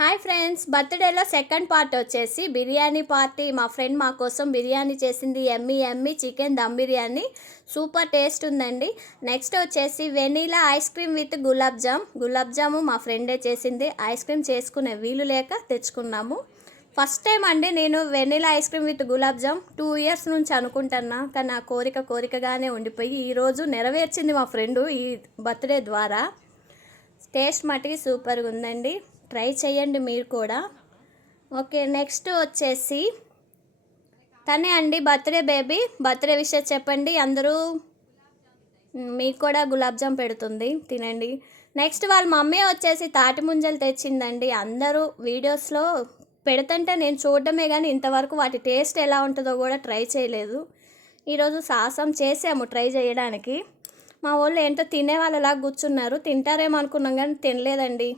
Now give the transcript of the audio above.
Hi friends, బర్త్డేలో second part వచ్చేసి biryani party. మా friend మా కోసం బిర్యానీ చేసింది. ఎమ్మి ఎమ్మి chicken dum biryani super taste ఉందండి. నెక్స్ట్ వచ్చేసి vanilla ice cream with gulab జాము మా ఫ్రెండే చేసింది. ఐస్ క్రీమ్ చేసుకునే వీలు లేక తెచ్చుకున్నాము. ఫస్ట్ టైం అండి నేను vanilla ice cream with gulab jam 2 years నుంచి అనుకుంటున్నా, కానీ నా కోరికగానే ఉండిపోయి ఈరోజు నెరవేర్చింది మా ఫ్రెండు ఈ బర్త్డే ద్వారా. టేస్ట్ మటుకి సూపర్గా ఉందండి. ట్రై చేయండి మీరు కూడా. ఓకే, నెక్స్ట్ వచ్చేసి తనే అండి బర్త్డే బేబీ. బర్త్డే విషయం చెప్పండి. అందరూ మీకు కూడా గులాబ్ జామ్ పెడుతుంది, తినండి. నెక్స్ట్ వాళ్ళ మమ్మీ వచ్చేసి తాటి ముంజలు తెచ్చిందండి. అందరూ వీడియోస్లో పెడుతుంటే నేను చూడడమే కానీ ఇంతవరకు వాటి టేస్ట్ ఎలా ఉంటుందో కూడా ట్రై చేయలేదు. ఈరోజు సాహసం చేసాము ట్రై చేయడానికి. మా వాళ్ళు ఏంటో తినే వాళ్ళలా కూర్చున్నారు. తింటారేమో అనుకున్నాం కానీ తినలేదండి.